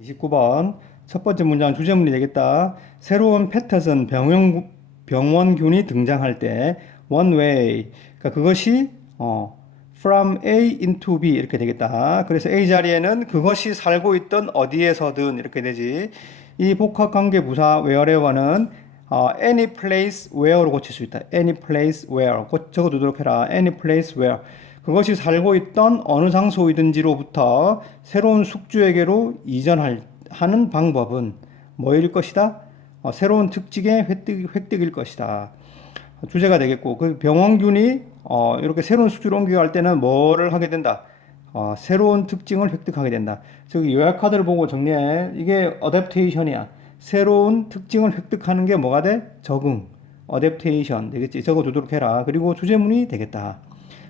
29번 첫 번째 문장 주제문이 되겠다. 새로운 패터슨 병원, 병원균이 등장할 때 one way 그러니까 그것이 어, from A into B 이렇게 되겠다. 그래서 A 자리에는 그것이 살고 있던 어디에서든 이렇게 되지. 이 복합 관계 부사 wherever는 어, any place where로 고칠 수 있다. any place where 고- 적어두도록 해라. any place where 그것이 살고 있던 어느 장소이든지로부터 새로운 숙주에게로 이전할 하는 방법은 뭐일 것이다? 어, 새로운 특징의 획득, 획득일 것이다. 주제가 되겠고 그 병원균이 어, 이렇게 새로운 숙주로 옮겨갈 때는 뭐를 하게 된다? 어, 새로운 특징을 획득하게 된다. 저기 요약 카드를 보고 정리해. 이게 어댑테이션이야. 새로운 특징을 획득하는 게 뭐가 돼? 적응. 어댑테이션 되겠지. 적어두도록 해라. 그리고 주제문이 되겠다.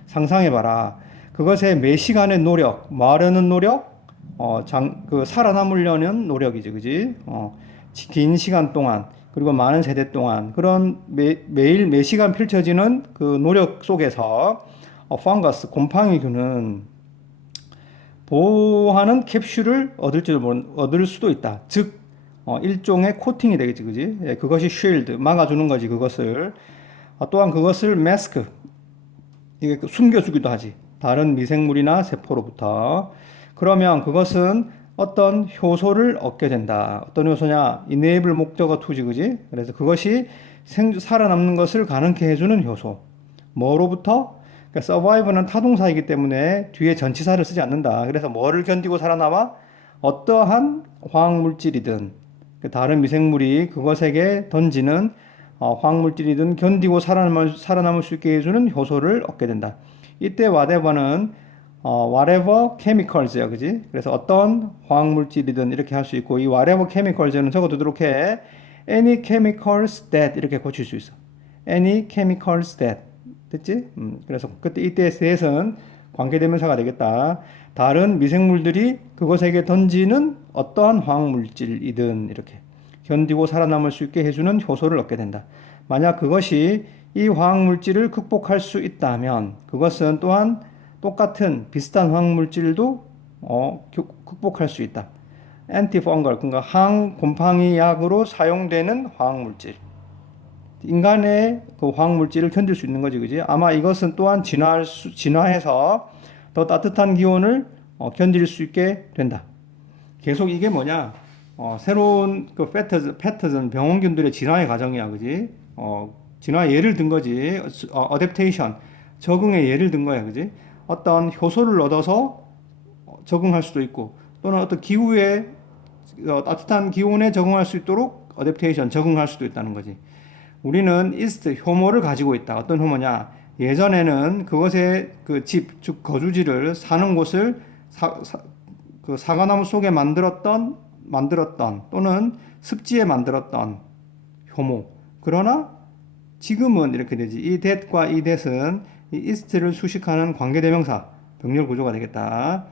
상상해봐라. 그것의 매 시간의 노력, 말하는 노력, 어, 장, 그 살아남으려는 노력이지, 그지? 어, 지- 긴 시간 동안, 그리고 많은 세대 동안, 그런 매, 매일 매 시간 펼쳐지는 그 노력 속에서, 어, 펑거스, 곰팡이균은 보호하는 캡슐을 얻을지도 모르, 얻을 수도 있다. 즉, 어, 일종의 코팅이 되겠지, 그지? 예, 그것이 쉴드, 막아주는 거지, 그것을. 어, 또한 그것을 마스크, 이게 그 숨겨주기도 하지. 다른 미생물이나 세포로부터. 그러면 그것은 어떤 효소를 얻게 된다. 어떤 효소냐? enable 목적어 투지, 그지? 그래서 그것이 생, 살아남는 것을 가능케 해주는 효소. 뭐로부터? 그러니까 survive는 타동사이기 때문에 뒤에 전치사를 쓰지 않는다. 그래서 뭐를 견디고 살아남아? 어떠한 화학 물질이든 그 다른 미생물이 그것에게 던지는 어, 화학물질이든 견디고 살아남을, 수 있게 해주는 효소를 얻게 된다. 이때 whatever는 어, whatever chemicals야, 그지? 그래서 어떤 화학물질이든 이렇게 할 수 있고 이 whatever chemicals는 적어두도록 해. any chemicals that 이렇게 고칠 수 있어. any chemicals that 됐지? 음, 그래서 그때 이때 that은 관계대명사가 되겠다. 다른 미생물들이 그것에게 던지는 어떠한 화학물질이든 이렇게 견디고 살아남을 수 있게 해주는 효소를 얻게 된다. 만약 그것이 이 화학물질을 극복할 수 있다면 그것은 또한 똑같은 비슷한 화학물질도 어, 교- 극복할 수 있다. antifungal 그러니까 항 곰팡이 약으로 사용되는 화학물질. 인간의 그 화학물질을 견딜 수 있는 거지, 그지? 아마 이것은 또한 진화할 수, 진화해서 더 따뜻한 기온을 어, 견딜 수 있게 된다. 계속 이게 뭐냐? 어, 새로운 그 패터즌, 패터즌 병원균들의 진화의 과정이야, 그지? 어, 진화의 예를 든 거지. 어, 어댑테이션, 적응의 예를 든 거야, 그지? 어떤 효소를 얻어서 어, 적응할 수도 있고, 또는 어떤 기후에 어, 따뜻한 기온에 적응할 수 있도록 어댑테이션, 적응할 수도 있다는 거지. 우리는 이스트 효모를 가지고 있다. 어떤 효모냐? 예전에는 그것의 그 집, 즉 거주지를 사는 곳을 사, 사, 그 사과나무 속에 만들었던 만들었던 또는 습지에 만들었던 효모. 그러나 지금은 이렇게 되지. 이 that과 이 that은 이 ist를 수식하는 관계대명사 병렬 구조가 되겠다.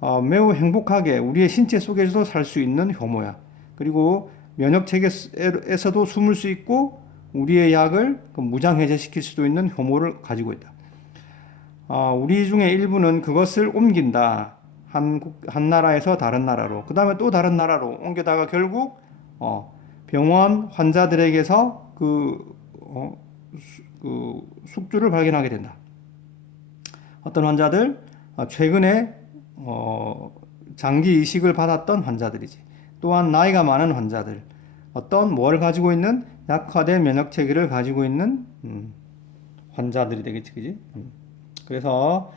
어, 매우 행복하게 우리의 신체 속에서도 살 수 있는 효모야. 그리고 면역 체계에서도 숨을 수 있고 우리의 약을 그 무장 해제시킬 수도 있는 효모를 가지고 있다. 어, 우리 중에 일부는 그것을 옮긴다. 한, 국- 한 나라에서 다른 나라로, 그 다음에 또 다른 나라로 옮겨다가 결국 어, 병원 환자들에게서 그, 어, 수, 그 숙주를 발견하게 된다. 어떤 환자들 어, 최근에 어, 장기 이식을 받았던 환자들이지. 또한 나이가 많은 환자들, 어떤 뭘 가지고 있는 약화된 면역 체계를 가지고 있는 음, 환자들이 되겠지, 그지? 음. 그래서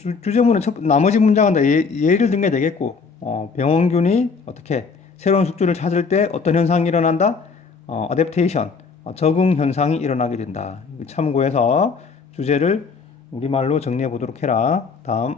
주, 주제문은 첫, 나머지 문장은 다 예, 예를 든 게 되겠고, 어, 병원균이 어떻게 새로운 숙주를 찾을 때 어떤 현상이 일어난다? 어, 어댑테이션, 어, 적응 현상이 일어나게 된다. 참고해서 주제를 우리말로 정리해 보도록 해라. 다음.